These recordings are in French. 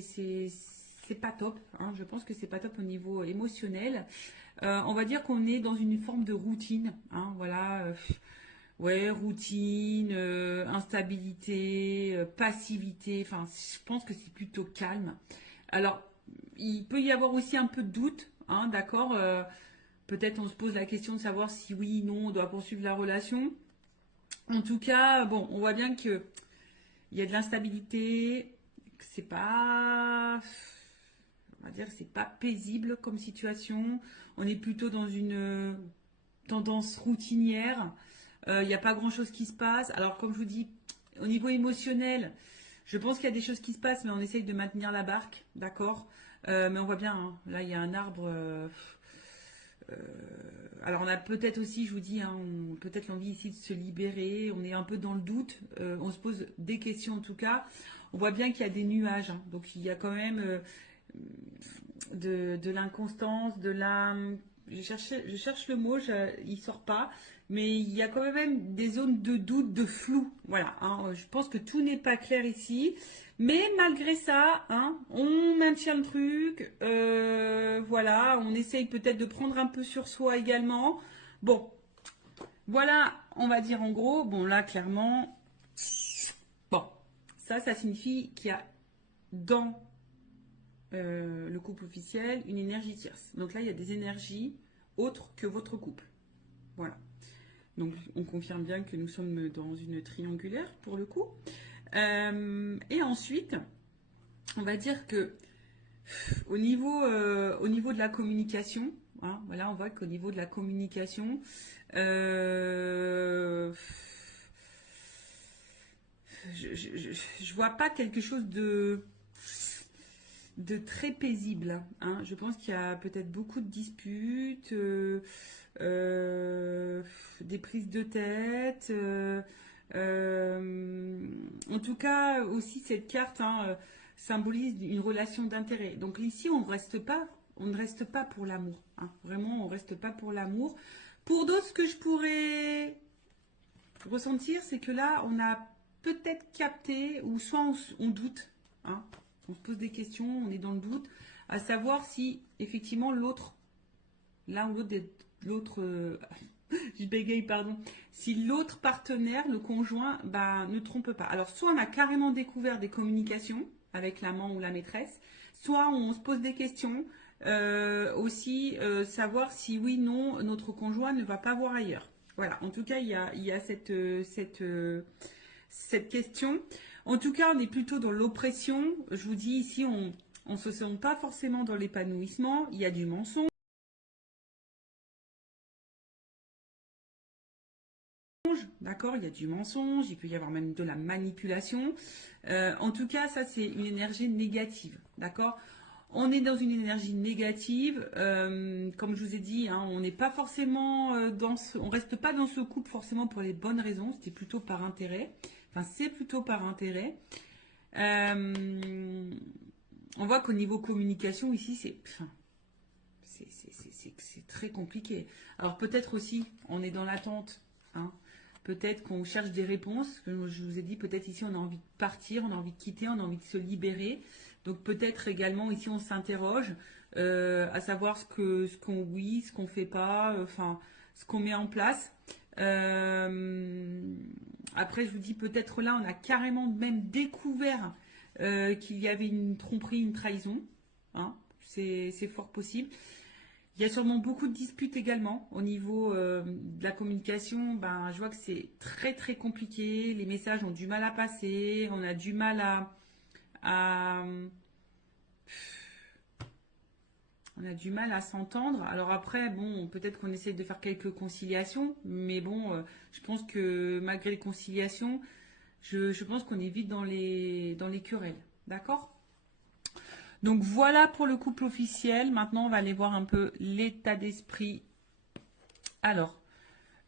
c'est pas top, hein. Je pense que c'est pas top au niveau émotionnel. On va dire qu'on est dans une forme de routine, hein, voilà. Ouais, routine, instabilité, passivité. Enfin, je pense que c'est plutôt calme. Alors, il peut y avoir aussi un peu de doute, hein, d'accord. Peut-être on se pose la question de savoir si oui, non, on doit poursuivre la relation. En tout cas, bon, on voit bien que il y a de l'instabilité, que c'est pas, on va dire, que c'est pas paisible comme situation. On est plutôt dans une tendance routinière. Il n'y a pas grand-chose qui se passe. Alors, comme je vous dis, au niveau émotionnel, je pense qu'il y a des choses qui se passent, mais on essaye de maintenir la barque, d'accord. Mais on voit bien, hein, là, il y a un arbre. Euh, alors, on a peut-être aussi, je vous dis, hein, peut-être l'envie ici de se libérer. On est un peu dans le doute. On se pose des questions en tout cas. On voit bien qu'il y a des nuages, hein. Donc, il y a quand même de l'inconstance, de la. Je cherche le mot, il sort pas, mais il y a quand même des zones de doute, de flou. Voilà, hein. Je pense que tout n'est pas clair ici, mais malgré ça, hein, on maintient le truc. Voilà, on essaye peut-être de prendre un peu sur soi également. Bon, voilà, on va dire en gros. Bon, là, clairement, bon, ça signifie qu'il y a dans le couple officiel, une énergie tierce. Donc là, il y a des énergies autres que votre couple. Voilà. Donc on confirme bien que nous sommes dans une triangulaire pour le coup. Et ensuite, on va dire que au niveau de la communication, hein, voilà, on voit qu'au niveau de la communication, euh, je vois pas quelque chose de très paisible, hein. Je pense qu'il y a peut-être beaucoup de disputes, euh, des prises de tête. En tout cas, aussi cette carte, hein, symbolise une relation d'intérêt. Donc ici, on ne reste pas pour l'amour, hein. Vraiment, on ne reste pas pour l'amour. Pour d'autres, ce que je pourrais ressentir, c'est que là, on a peut-être capté, ou soit on doute, hein, on se pose des questions, on est dans le doute, à savoir si effectivement l'autre, l'un ou l'autre, je bégaye, pardon, si l'autre partenaire, le conjoint, bah, ne trompe pas. Alors, soit on a carrément découvert des communications avec l'amant ou la maîtresse, soit on se pose des questions, aussi savoir si oui, non, notre conjoint ne va pas voir ailleurs. Voilà, en tout cas, il y a cette question. En tout cas, on est plutôt dans l'oppression. Je vous dis ici, on ne se sent pas forcément dans l'épanouissement. Il y a du mensonge. D'accord, il y a du mensonge, il peut y avoir même de la manipulation. En tout cas, ça c'est une énergie négative, d'accord. On est dans une énergie négative, comme je vous ai dit, hein, on n'est pas forcément on reste pas dans ce couple forcément pour les bonnes raisons. C'était plutôt par intérêt. Enfin, c'est plutôt par intérêt. Euh, on voit qu'au niveau communication ici, enfin, c'est très compliqué. Alors peut-être aussi, on est dans l'attente, hein. Peut-être qu'on cherche des réponses. Comme je vous ai dit, peut-être ici on a envie de partir, on a envie de quitter, on a envie de se libérer. Donc peut-être également ici on s'interroge, à savoir ce qu'on oui, ce qu'on fait pas, enfin ce qu'on met en place. Euh, Après, je vous dis peut-être là, on a carrément même découvert qu'il y avait une tromperie, une trahison, hein. C'est fort possible. Il y a sûrement beaucoup de disputes également au niveau de la communication. Ben, je vois que c'est très très compliqué. Les messages ont du mal à passer. On a du mal à- on a du mal à s'entendre. Alors après, bon, peut-être qu'on essaie de faire quelques conciliations, mais bon, je pense que malgré les conciliations, je pense qu'on est vite dans les querelles. D'accord. Donc voilà pour le couple officiel. Maintenant, on va aller voir un peu l'état d'esprit. Alors,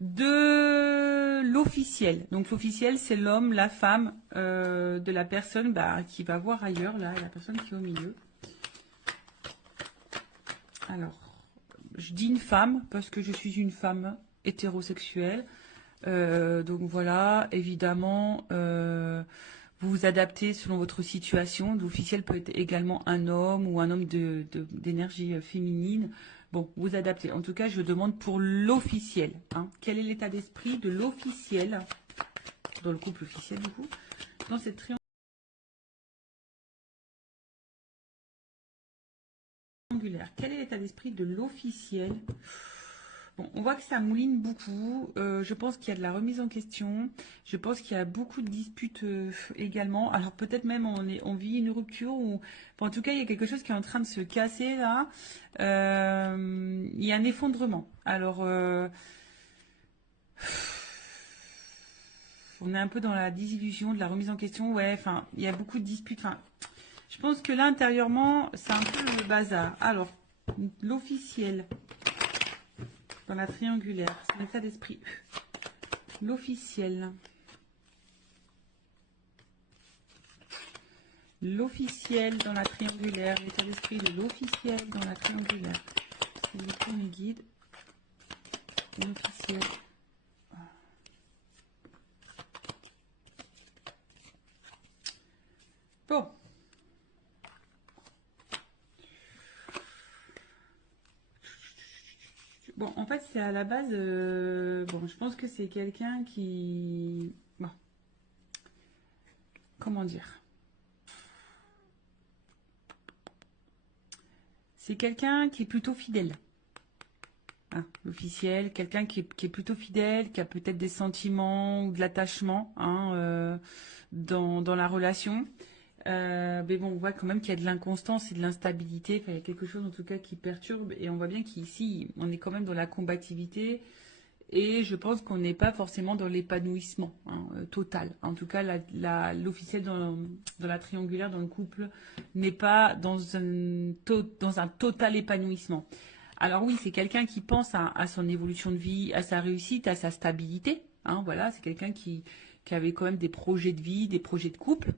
de l'officiel. Donc l'officiel, c'est l'homme, la femme de la personne bah, qui va voir ailleurs, là, la personne qui est au milieu. Alors, je dis une femme parce que je suis une femme hétérosexuelle. Donc voilà, évidemment, vous vous adaptez selon votre situation. L'officiel peut être également un homme ou un homme d'énergie féminine. Bon, vous adaptez. En tout cas, je demande pour l'officiel. Hein. Quel est l'état d'esprit de l'officiel, dans le couple officiel du coup, dans cette triangulaire? Quel est l'état d'esprit de l'officiel? Bon, on voit que ça mouline beaucoup. Je pense qu'il y a de la remise en question. Je pense qu'il y a beaucoup de disputes également. Alors peut-être même on vit une rupture ou enfin, en tout cas il y a quelque chose qui est en train de se casser là. Il y a un effondrement. Alors on est un peu dans la désillusion, de la remise en question. Ouais, enfin il y a beaucoup de disputes. Enfin, je pense que là intérieurement c'est un peu le bazar. Alors l'officiel dans la triangulaire, c'est l'état d'esprit. L'officiel. L'officiel dans la triangulaire. L'état d'esprit de l'officiel dans la triangulaire. C'est le premier guide. L'officiel. Bon. Bon, en fait, c'est à la base... bon, je pense que c'est quelqu'un qui... Bon. Comment dire? C'est quelqu'un qui est plutôt fidèle. Hein, l'officiel, quelqu'un qui est plutôt fidèle, qui a peut-être des sentiments ou de l'attachement hein, dans la relation. Mais bon, on voit quand même qu'il y a de l'inconstance et de l'instabilité. Enfin, il y a quelque chose en tout cas qui perturbe. Et on voit bien qu'ici, on est quand même dans la combativité. Et je pense qu'on n'est pas forcément dans l'épanouissement hein, total. En tout cas, l'officiel dans la triangulaire, dans le couple, n'est pas dans un total épanouissement. Alors oui, c'est quelqu'un qui pense à son évolution de vie, à sa réussite, à sa stabilité. Hein, voilà, c'est quelqu'un qui avait quand même des projets de vie, des projets de couple.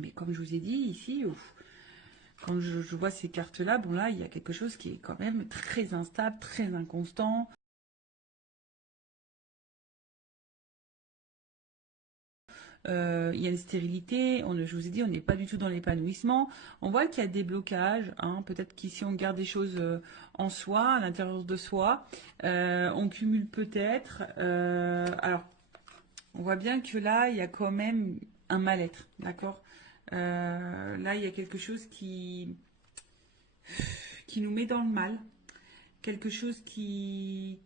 Mais comme je vous ai dit ici, quand je vois ces cartes-là, bon là, il y a quelque chose qui est quand même très instable, très inconstant. Il y a une stérilité, je vous ai dit, on n'est pas du tout dans l'épanouissement. On voit qu'il y a des blocages, hein, peut-être qu'ici on garde des choses en soi, à l'intérieur de soi. On cumule peut-être. Alors, on voit bien que là, il y a quand même un mal-être, d'accord. Là, il y a quelque chose qui nous met dans le mal, quelque chose qui...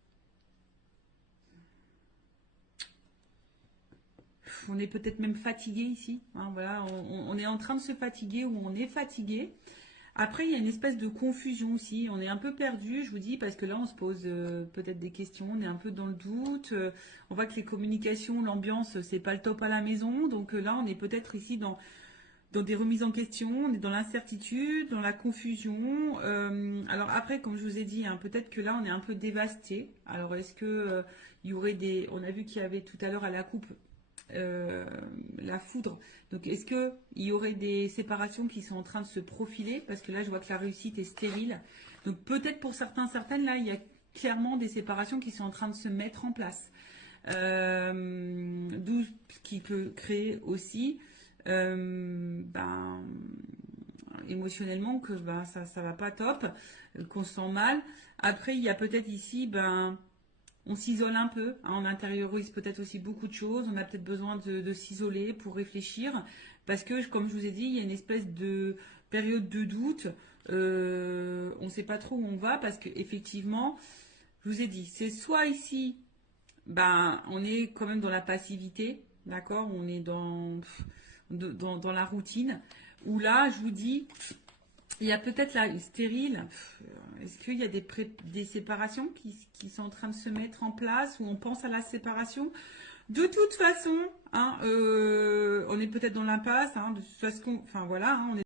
On est peut-être même fatigué ici, hein, voilà, on est en train de se fatiguer ou on est fatigué. Après, il y a une espèce de confusion aussi. On est un peu perdu, je vous dis, parce que là, on se pose peut-être des questions. On est un peu dans le doute. On voit que les communications, l'ambiance, c'est pas le top à la maison. Donc là, on est peut-être ici dans des remises en question. On est dans l'incertitude, dans la confusion. Alors après, comme je vous ai dit, hein, peut-être que là, on est un peu dévasté. Alors, est-ce que il y aurait des... On a vu qu'il y avait tout à l'heure à la coupe euh, la foudre. Donc, est-ce qu'il y aurait des séparations qui sont en train de se profiler? Parce que là, je vois que la réussite est stérile. Donc, peut-être pour certains, certaines, là, il y a clairement des séparations qui sont en train de se mettre en place. D'où ce qui peut créer aussi émotionnellement que ça va pas top, qu'on se sent mal. Après, il y a peut-être ici, on s'isole un peu, hein, on intériorise peut-être aussi beaucoup de choses, on a peut-être besoin de s'isoler pour réfléchir, parce que comme je vous ai dit, il y a une espèce de période de doute, on ne sait pas trop où on va, parce qu'effectivement, je vous ai dit, c'est soit ici, on est quand même dans la passivité, d'accord, on est dans la routine, où là, je vous dis, il y a peut-être là une stérile. Est-ce qu'il y a des séparations qui sont en train de se mettre en place ou on pense à la séparation? De toute façon, hein, on est peut-être dans l'impasse. Hein, de toute façon, enfin voilà, hein, on est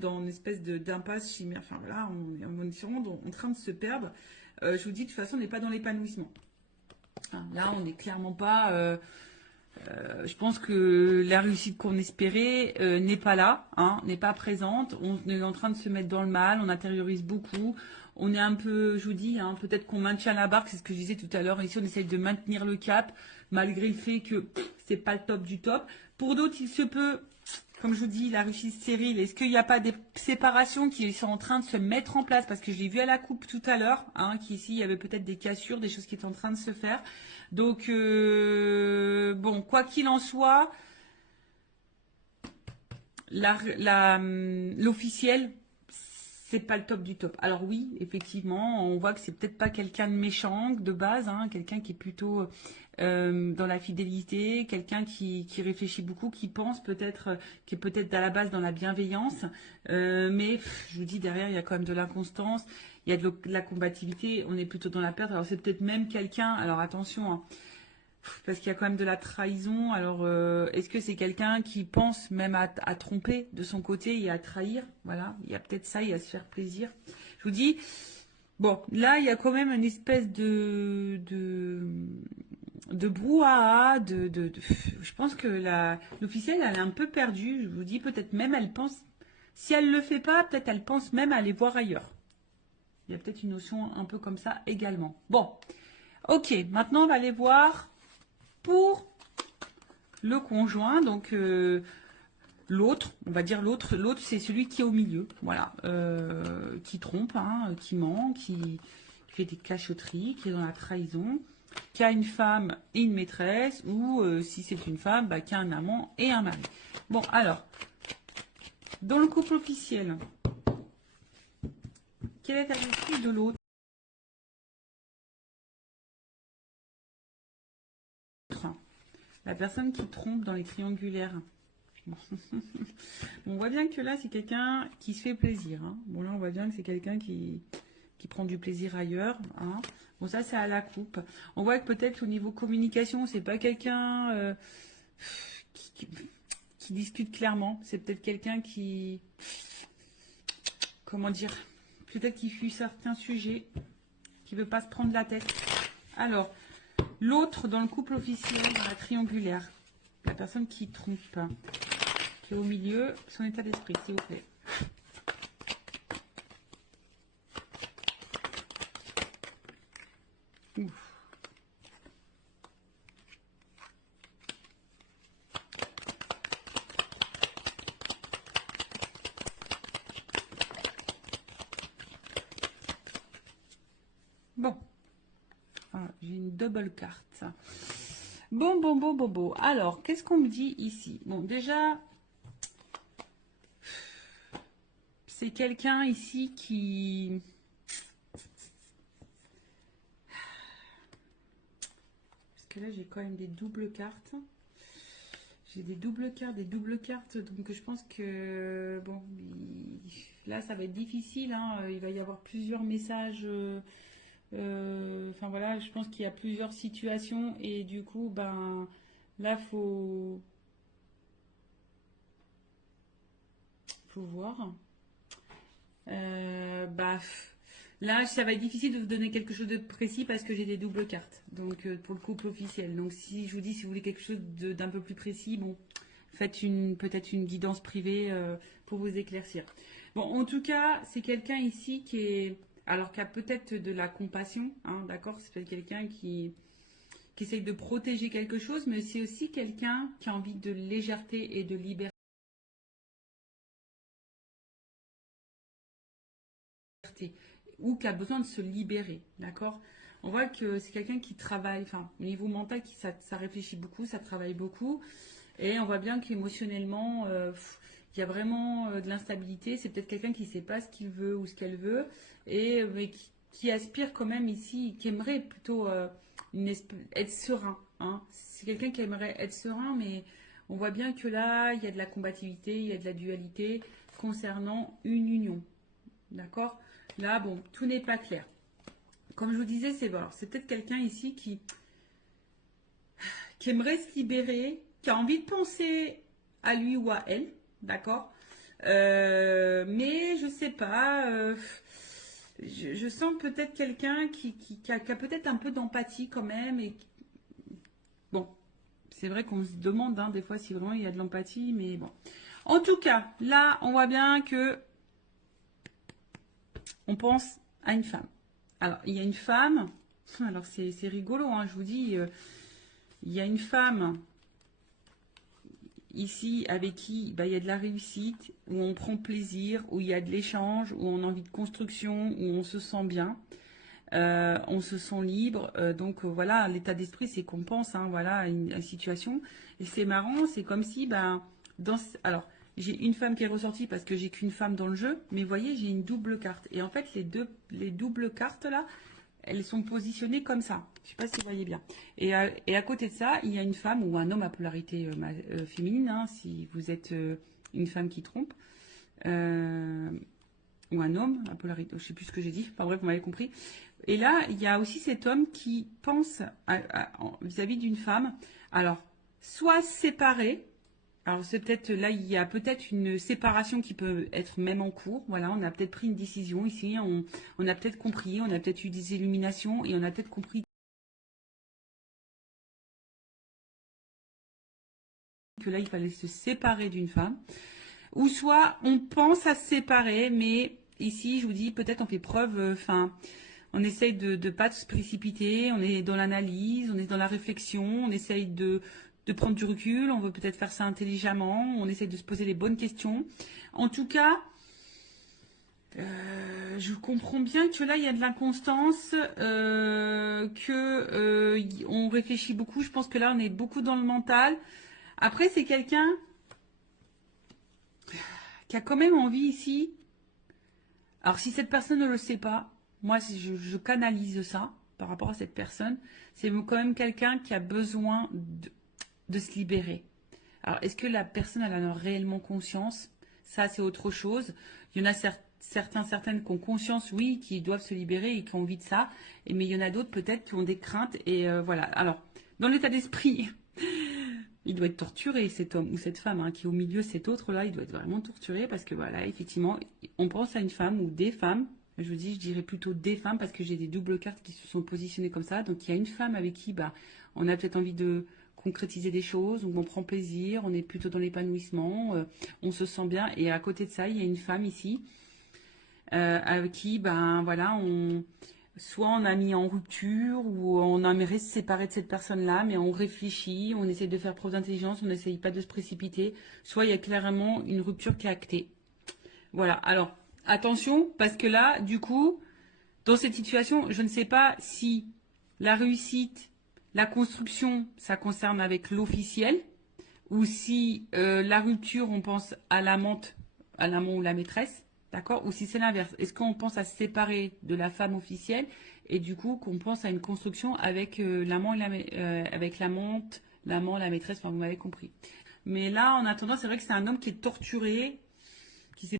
dans une espèce d'impasse chimère. Enfin voilà, on est sûrement en train de se perdre. Je vous dis, de toute façon, on n'est pas dans l'épanouissement. Hein, là, on n'est clairement pas. Je pense que la réussite qu'on espérait n'est pas là, hein, n'est pas présente. On est en train de se mettre dans le mal, on intériorise beaucoup. On est un peu, je vous dis, hein, peut-être qu'on maintient la barque, c'est ce que je disais tout à l'heure. Ici, on essaye de maintenir le cap, malgré le fait que c'est pas le top du top. Pour d'autres, il se peut, comme je vous dis, la réussite stérile. Est-ce qu'il n'y a pas des séparations qui sont en train de se mettre en place? Parce que je l'ai vu à la coupe tout à l'heure, hein, qu'ici, il y avait peut-être des cassures, des choses qui étaient en train de se faire. Donc, bon, quoi qu'il en soit, l'officiel, c'est pas le top du top. Alors oui, effectivement, on voit que c'est peut-être pas quelqu'un de méchant de base, hein, quelqu'un qui est plutôt dans la fidélité, quelqu'un qui réfléchit beaucoup, qui pense peut-être, qui est peut-être à la base dans la bienveillance, mais je vous dis derrière il y a quand même de l'inconstance, il y a de la combativité, on est plutôt dans la perte. Alors c'est peut-être même quelqu'un, alors attention, hein, parce qu'il y a quand même de la trahison. Alors, est-ce que c'est quelqu'un qui pense même à tromper de son côté et à trahir? Voilà, il y a peut-être ça, et à se faire plaisir. Je vous dis, bon, là, il y a quand même une espèce de brouhaha, je pense que l'officielle, elle est un peu perdue. Je vous dis, peut-être même, elle pense, si elle le fait pas, peut-être elle pense même à aller voir ailleurs. Il y a peut-être une notion un peu comme ça également. Bon, ok, maintenant, on va aller voir pour le conjoint, donc l'autre, on va dire l'autre c'est celui qui est au milieu, voilà, qui trompe, hein, qui ment, qui fait des cachotteries, qui est dans la trahison, qui a une femme et une maîtresse, ou si c'est une femme, bah, qui a un amant et un mari. Bon, alors, dans le couple officiel, quel est l'esprit de l'autre? La personne qui trompe dans les triangulaires. Bon. On voit bien que là, c'est quelqu'un qui se fait plaisir, hein. Bon, là, on voit bien que c'est quelqu'un qui prend du plaisir ailleurs, hein. Bon, ça, c'est à la coupe. On voit que peut-être au niveau communication, c'est pas quelqu'un qui, qui discute clairement. C'est peut-être quelqu'un qui, comment dire, peut-être qui fuit certains sujets, qui veut pas se prendre la tête. Alors, l'autre dans le couple officiel, dans la triangulaire, la personne qui trompe, qui est au milieu, son état d'esprit, s'il vous plaît. Ouf. Bon, ah, j'ai une double carte. Bon. Alors, qu'est-ce qu'on me dit ici? Bon, déjà, c'est quelqu'un ici qui... Parce que là, j'ai quand même des doubles cartes. J'ai des doubles cartes. Donc, je pense que... Bon, là, ça va être difficile, hein. Il va y avoir plusieurs messages... Enfin, voilà, je pense qu'il y a plusieurs situations. Et du coup, ben... Là, faut voir. Bah, là, ça va être difficile de vous donner quelque chose de précis parce que j'ai des doubles cartes. Donc, pour le couple officiel. Donc, si je vous dis, si vous voulez quelque chose d'un peu plus précis, bon, faites peut-être une guidance privée pour vous éclaircir. Bon, en tout cas, c'est quelqu'un ici alors qui a peut-être de la compassion, hein, d'accord? C'est peut-être quelqu'un qui essaye de protéger quelque chose, mais c'est aussi quelqu'un qui a envie de légèreté et de liberté, ou qui a besoin de se libérer, d'accord? On voit que c'est quelqu'un qui travaille, enfin, au niveau mental, ça réfléchit beaucoup, ça travaille beaucoup, et on voit bien qu'émotionnellement, il y a vraiment de l'instabilité. C'est peut-être quelqu'un qui ne sait pas ce qu'il veut ou ce qu'elle veut, mais qui aspire quand même ici, qui aimerait plutôt être serein, hein. C'est quelqu'un qui aimerait être serein, mais on voit bien que là, il y a de la combativité, il y a de la dualité concernant une union. D'accord? Là, bon, tout n'est pas clair. Comme je vous disais, c'est peut-être quelqu'un ici qui aimerait se libérer, qui a envie de penser à lui ou à elle. D'accord? Mais je sais pas. Je sens peut-être quelqu'un qui a peut-être un peu d'empathie quand même. Et bon, c'est vrai qu'on se demande hein, des fois si vraiment il y a de l'empathie, mais bon. En tout cas, là, on voit bien que on pense à une femme. Alors, il y a une femme, alors c'est rigolo, hein, je vous dis, il y a une femme ici avec qui bah, il y a de la réussite, où on prend plaisir, où il y a de l'échange, où on a envie de construction, où on se sent bien. On se sent libre. Donc voilà, l'état d'esprit, c'est qu'on pense voilà, à une situation. Et c'est marrant, c'est comme si, ben, alors, j'ai une femme qui est ressortie parce que j'ai qu'une femme dans le jeu, mais vous voyez, j'ai une double carte. Et en fait, les doubles cartes là, elles sont positionnées comme ça. Je ne sais pas si vous voyez bien. Et à côté de ça, il y a une femme ou un homme à polarité féminine, hein, si vous êtes une femme qui trompe. Euh, ou un homme à polarité, je ne sais plus ce que j'ai dit, enfin bref, vous m'avez compris. Et là, il y a aussi cet homme qui pense vis-à-vis d'une femme. Alors, soit séparé. Alors, c'est peut-être là, il y a peut-être une séparation qui peut être même en cours. Voilà, on a peut-être pris une décision ici. On a peut-être compris, on a peut-être eu des illuminations et on a peut-être compris que là, il fallait se séparer d'une femme. Ou soit on pense à se séparer, mais ici, je vous dis, peut-être on fait preuve, on essaye de ne pas se précipiter, on est dans l'analyse, on est dans la réflexion, on essaye de prendre du recul, on veut peut-être faire ça intelligemment, on essaye de se poser les bonnes questions. En tout cas, je comprends bien que là, il y a de l'inconstance, on réfléchit beaucoup. Je pense que là, on est beaucoup dans le mental. Après, c'est quelqu'un qui a quand même envie ici. Alors, si cette personne ne le sait pas, moi, si je canalise ça par rapport à cette personne, c'est quand même quelqu'un qui a besoin de se libérer. Alors, est-ce que la personne elle en a réellement conscience? Ça, c'est autre chose. Il y en a certaines qui ont conscience, oui, qui doivent se libérer et qui ont envie de ça. Mais il y en a d'autres peut-être qui ont des craintes. Et voilà. Alors, dans l'état d'esprit, il doit être torturé, cet homme ou cette femme qui est au milieu, cet autre-là, il doit être vraiment torturé parce que voilà, effectivement, on pense à une femme ou des femmes. Je vous dis, je dirais plutôt des femmes parce que j'ai des doubles cartes qui se sont positionnées comme ça. Donc, il y a une femme avec qui bah, on a peut-être envie de concrétiser des choses, où on prend plaisir, on est plutôt dans l'épanouissement, on se sent bien. Et à côté de ça, il y a une femme ici avec qui, ben voilà, soit on a mis en rupture ou on aimerait se séparer de cette personne-là, mais on réfléchit, on essaie de faire preuve d'intelligence, on n'essaye pas de se précipiter. Soit il y a clairement une rupture qui est actée. Voilà. Alors attention, parce que là, du coup, dans cette situation, je ne sais pas si la réussite, la construction, ça concerne avec l'officiel, ou si la rupture, on pense à à l'amant ou la maîtresse, d'accord? Ou si c'est l'inverse. Est-ce qu'on pense à se séparer de la femme officielle et du coup qu'on pense à une construction avec l'amant avec l'amant, la maîtresse, enfin vous m'avez compris. Mais là, en attendant, c'est vrai que c'est un homme qui est torturé, qui sait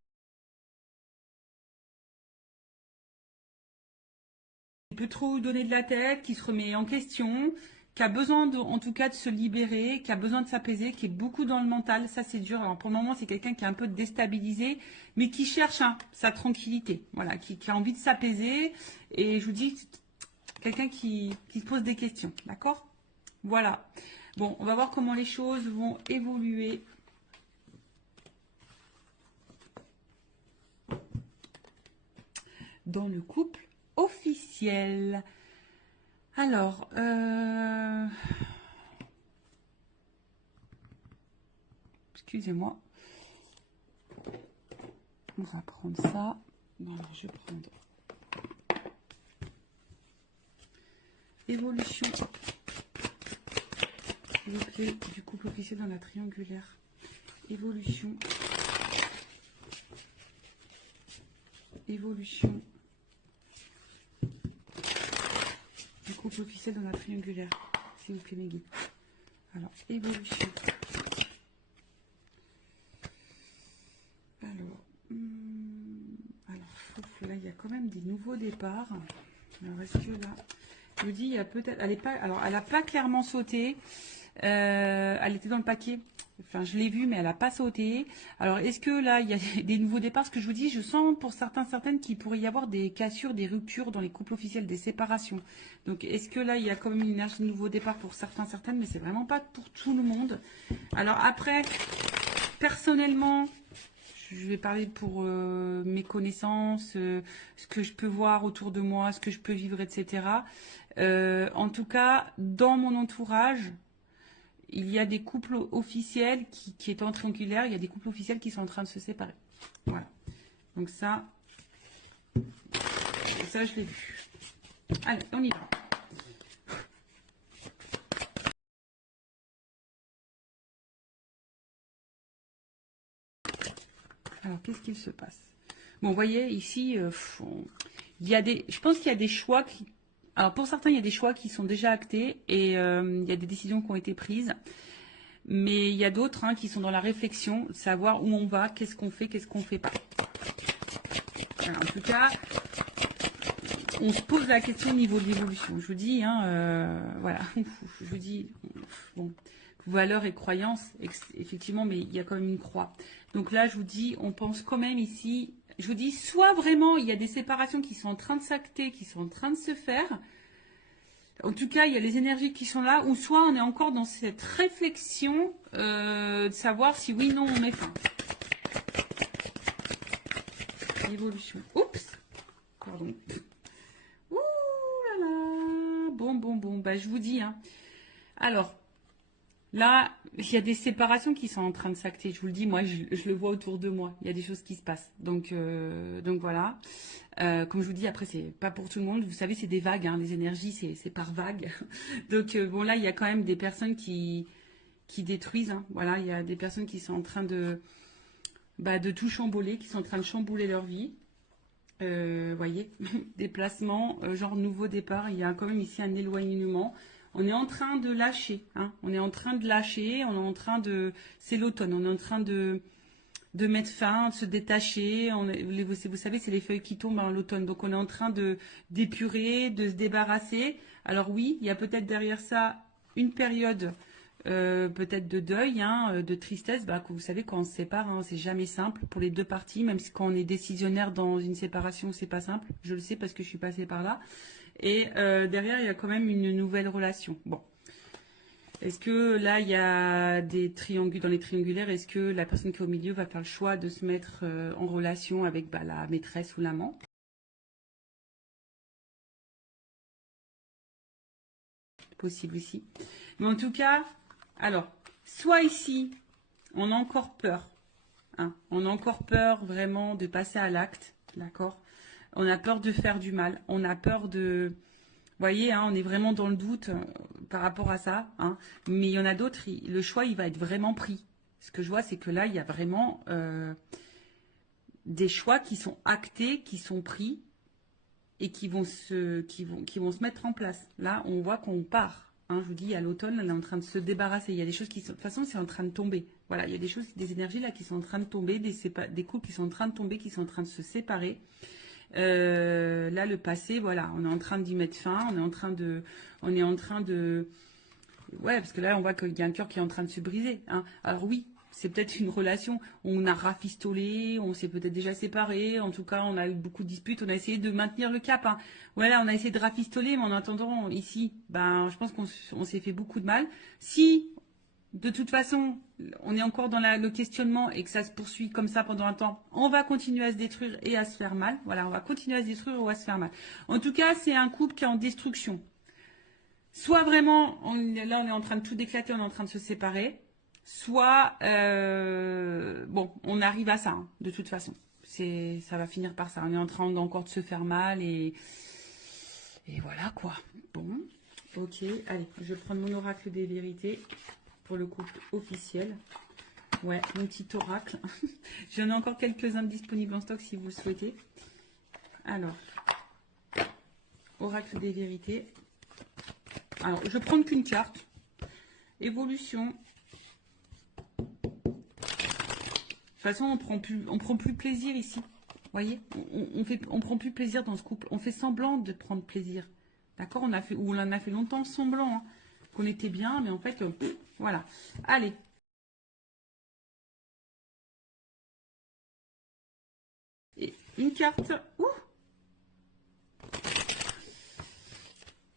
plus trop où donner de la tête, qui se remet en question, qui a besoin en tout cas de se libérer, qui a besoin de s'apaiser, qui est beaucoup dans le mental. Ça, c'est dur. Alors pour le moment, c'est quelqu'un qui est un peu déstabilisé, mais qui cherche sa tranquillité. Voilà, qui a envie de s'apaiser. Et je vous dis, quelqu'un qui se pose des questions. D'accord? Voilà. Bon, on va voir comment les choses vont évoluer dans le couple officiel. Alors, excusez-moi. On va prendre ça. Voilà, je vais prendre évolution, s'il vous plaît, du couple officiel dans la triangulaire. Évolution. Évolution du couple officiel dans la triangulaire. S'il vous plaît, mes guides. Alors, évolution. Alors, là, il y a quand même des nouveaux départs. Alors, est-ce que là, je vous dis, il y a peut-être, elle n'a pas clairement sauté. Elle était dans le paquet. Enfin, je l'ai vue, mais elle n'a pas sauté. Alors, est-ce que là, il y a des nouveaux départs? Ce que je vous dis, je sens pour certaines qu'il pourrait y avoir des cassures, des ruptures dans les couples officiels, des séparations. Donc, est-ce que là, il y a quand même une énergie de nouveau départ pour certaines, mais c'est vraiment pas pour tout le monde. Alors après, personnellement, je vais parler pour mes connaissances, ce que je peux voir autour de moi, ce que je peux vivre, etc. En tout cas, dans mon entourage, il y a des couples officiels qui étant triangulaires, il y a des couples officiels qui sont en train de se séparer. Voilà. Donc ça je l'ai vu. Allez, on y va. Alors, qu'est-ce qu'il se passe? Bon, vous voyez, ici, il y a je pense qu'il y a des choix qui... Alors, pour certains, il y a des choix qui sont déjà actés et il y a des décisions qui ont été prises. Mais il y a d'autres qui sont dans la réflexion, de savoir où on va, qu'est-ce qu'on fait pas. Voilà, en tout cas, on se pose la question au niveau de l'évolution. Je vous dis, voilà, je vous dis, bon, valeurs et croyances, effectivement, mais il y a quand même une croix. Donc là, je vous dis, on pense quand même ici, je vous dis, soit vraiment il y a des séparations qui sont en train de s'acter, qui sont en train de se faire. En tout cas, il y a les énergies qui sont là, ou soit on est encore dans cette réflexion de savoir si oui, non, on met fin. Évolution. Oups. Pardon. Ouh là là. Bon. Bah, je vous dis. Alors, là, il y a des séparations qui sont en train de s'acter. Je vous le dis, moi, je le vois autour de moi. Il y a des choses qui se passent. Donc voilà. Comme je vous dis, après, c'est pas pour tout le monde. Vous savez, c'est des vagues. Les énergies, c'est par vagues. Donc, bon, là, il y a quand même des personnes qui détruisent. Voilà, il y a des personnes qui sont en train de tout chambouler, qui sont en train de chambouler leur vie. Voyez, déplacement, genre nouveau départ, il y a quand même ici un éloignement. On est en train de lâcher, on est en train de lâcher, on est en train de... C'est l'automne, on est en train de mettre fin, de se détacher. Vous savez, c'est les feuilles qui tombent à l'automne, donc on est en train d'épurer, de se débarrasser. Alors oui, il y a peut-être derrière ça une période peut-être de deuil, de tristesse. Que vous savez, quand on se sépare, c'est jamais simple pour les deux parties, même si quand on est décisionnaire dans une séparation, c'est pas simple. Je le sais parce que je suis passée par là. Et derrière, il y a quand même une nouvelle relation. Bon. Est-ce que là, il y a des dans les triangulaires, est-ce que la personne qui est au milieu va faire le choix de se mettre en relation avec la maîtresse ou l'amant? Possible aussi. Mais en tout cas, alors, soit ici, on a encore peur. On a encore peur vraiment de passer à l'acte, d'accord? On a peur de faire du mal. On a peur de... Vous voyez, on est vraiment dans le doute par rapport à ça. Mais il y en a d'autres, le choix, il va être vraiment pris. Ce que je vois, c'est que là, il y a vraiment des choix qui sont actés, qui sont pris et qui vont se mettre en place. Là, on voit qu'on part. Je vous dis, à l'automne, elle est en train de se débarrasser. Il y a des choses qui sont... De toute façon, c'est en train de tomber. Voilà, il y a des choses, des énergies là qui sont en train de tomber, des couples qui sont en train de tomber, qui sont en train de se séparer. Là, le passé, voilà, on est en train d'y mettre fin. On est en train de... Ouais, parce que là, on voit qu'il y a un cœur qui est en train de se briser. Alors oui, c'est peut-être une relation, on a rafistolé, on s'est peut-être déjà séparés, en tout cas on a eu beaucoup de disputes, on a essayé de maintenir le cap. Voilà, on a essayé de rafistoler, mais en attendant, ici, je pense qu'on s'est fait beaucoup de mal. Si, de toute façon, on est encore dans le questionnement et que ça se poursuit comme ça pendant un temps, on va continuer à se détruire et à se faire mal. Voilà, on va continuer à se détruire ou à se faire mal. En tout cas, c'est un couple qui est en destruction. Soit vraiment, là on est en train de tout déclater, on est en train de se séparer, soit, bon, on arrive à ça, de toute façon. Ça va finir par ça. On est en train encore de se faire mal et voilà quoi. Bon, ok, allez, je vais prendre mon oracle des vérités pour le couple officiel. Ouais, mon petit oracle. J'en ai encore quelques-uns disponibles en stock si vous le souhaitez. Alors, oracle des vérités. Alors, je vais prendre qu'une carte. Évolution. De toute façon, on prend plus plaisir ici. Vous voyez, on prend plus plaisir dans ce couple. On fait semblant de prendre plaisir. D'accord, on en a fait longtemps semblant qu'on était bien, mais en fait, voilà. Allez, Une carte. Ouh,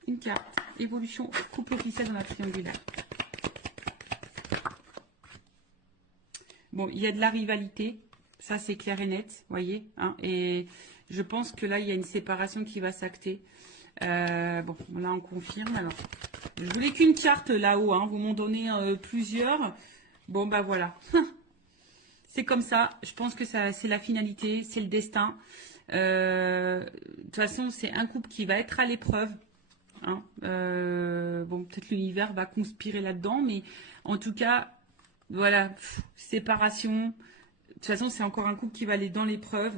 une carte. Évolution couple officiel dans la triangulaire. Bon, il y a de la rivalité. Ça, c'est clair et net, voyez. Hein, et je pense que là, il y a une séparation qui va s'acter. Bon, là, on confirme. Alors, je voulais qu'une carte là-haut. Hein, vous m'en donnez plusieurs. Bon, bah voilà. C'est comme ça. Je pense que ça, c'est la finalité, c'est le destin. De toute façon, c'est un couple qui va être à l'épreuve. Hein. Bon, peut-être l'univers va conspirer là-dedans, mais en tout cas, voilà, séparation. De toute façon, c'est encore un couple qui va aller dans l'épreuve.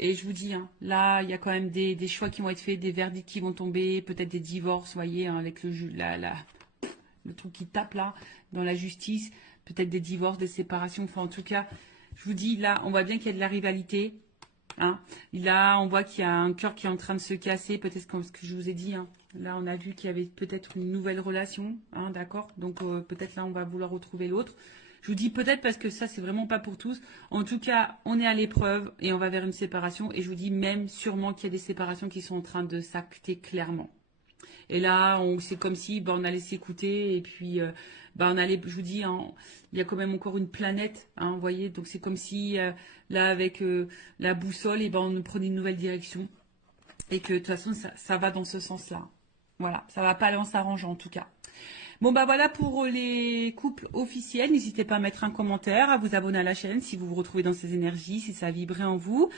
Et je vous dis, hein, là, il y a quand même des choix qui vont être faits, des verdicts qui vont tomber, peut-être des divorces, voyez, hein, avec le truc qui tape là, dans la justice, peut-être des divorces, des séparations. Enfin, en tout cas, je vous dis, là, on voit bien qu'il y a de la rivalité. Hein. Là, on voit qu'il y a un cœur qui est en train de se casser, peut-être comme ce que je vous ai dit. Hein. Là, on a vu qu'il y avait peut-être une nouvelle relation, hein, d'accord. Donc, peut-être là, on va vouloir retrouver l'autre. Je vous dis peut-être parce que ça, c'est vraiment pas pour tous. En tout cas, on est à l'épreuve et on va vers une séparation. Et je vous dis même sûrement qu'il y a des séparations qui sont en train de s'acter clairement. Et là, c'est comme si on allait s'écouter et puis on allait, je vous dis, hein, il y a quand même encore une planète, hein, vous voyez. Donc c'est comme si là, avec la boussole, et on prenait une nouvelle direction et que de toute façon, ça va dans ce sens-là. Voilà, ça va pas aller en s'arrangeant en tout cas. Bon bah voilà pour les couples officiels. N'hésitez pas à mettre un commentaire, à vous abonner à la chaîne si vous vous retrouvez dans ces énergies, si ça a vibré en vous,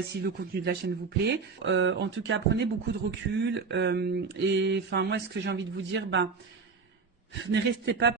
si le contenu de la chaîne vous plaît. En tout cas, prenez beaucoup de recul. Et enfin moi, ce que j'ai envie de vous dire, ne restez pas